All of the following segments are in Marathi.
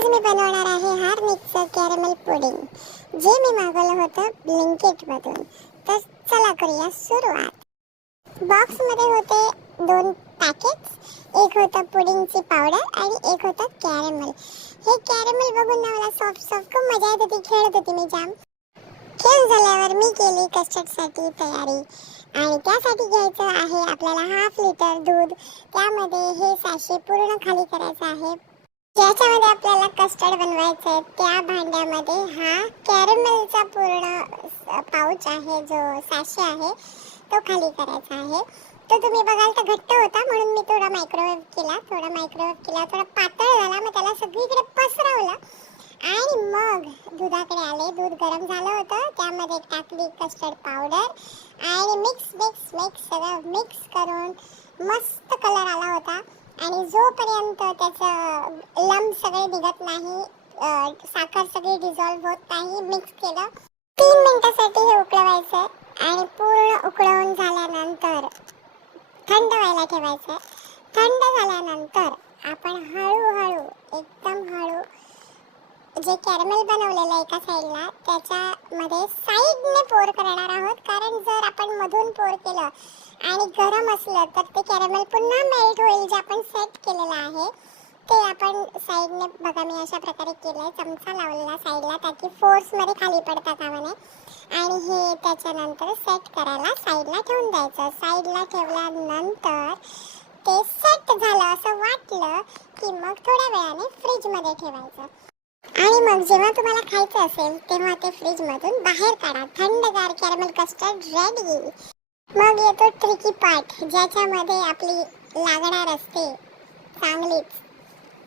आज मी बनवणार आहे हार्निकचं कॅरमेल पुडिंग, जे मी मागवलं होतं ब्लिंकिटमधून. तर चला करूया सुरुवात. बॉक्समध्ये होते 2 पॅकेट्स. एक होतं पुडिंगची पावडर आणि एक होतं कॅरमेल. हे कॅरमेल बघून ना मला सॉफ्ट खूप मजा येत होती, खेळत होती मी जाम. खेळ झाल्यावर मी केली कस्टर्डसाठी तयारी. आणि त्यासाठी घ्यायचं आहे आपल्याला 1/2 लिटर दूध. त्यामध्ये हे सॅशे पूर्ण खाली करायचं आहे. ज्याच्यामध्ये आपल्याला कस्टर्ड बनवायचं आहे त्या भांड्यामध्ये हा कॅरमेलचा पूर्ण पाऊच आहे, जो सॅशे आहे तो खाली करायचा आहे. तो तुम्ही बघाल तर घट्ट होता, म्हणून मी थोडा मायक्रोवेव्ह केला. थोडा पातळ झाला. मग त्याला सगळीकडे पसरवलं आणि मग दुधाकडे आले. दूध गरम झालं होतं, त्यामध्ये टाकली कस्टर्ड पावडर आणि मिक्स सगळं मिक्स करून मस्त कलर आला होता. आणि जोपर्यंत त्याचं लंब सगळे निघत नाही, साखर सगळी डिझॉल्व होत नाही, मिक्स केलं. 3 मिनिटासाठी हे उकळवायचं आणि पूर्ण उकळवून झाल्यानंतर थंड व्हायला ठेवायचं. थंड झाल्यानंतर आपण हळूहळू, एकदम हळू, जे कॅरमेल बनवलेलं आहे एका साईडला त्याच्यामध्ये साईडने पोर करणार आहोत. कारण जर आपण मधून पोर केलं आणि गरम असलं तर ते कॅरमेल पुन्हा मेल्ट होईल. जे आपण सेट केलेलं आहे ते आपण साईडने, बघा मी अशा प्रकारे केलंय, चमचा लावलेला साईडला, ताकी फोर्समध्ये खाली पडता कामा नये. आणि हे त्याच्यानंतर सेट करायला साईडला ठेवून द्यायचं. साईडला ठेवल्यानंतर ते सेट झालं असं वाटलं की मग थोड्या वेळाने फ्रीजमध्ये ठेवायचं. आणि मग जेव्हा तुम्हाला खायचं असेल तेव्हा ते फ्रीजमधून बाहेर काढा. थंडगार कॅरमेल कस्टर्ड रेडी. मग येतो ट्रिकी पार्ट, ज्याच्यामध्ये आपली लागणार असते चांगलीच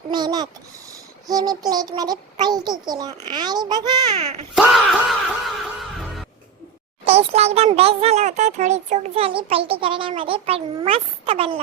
मेहनत. हे मी प्लेटमध्ये पलटी केलं आणि बघा, टेस्टला एकदम बेस्ट झालं होतं. थोडी चूक झाली पलटी करण्यामध्ये, पण मस्त बनलं.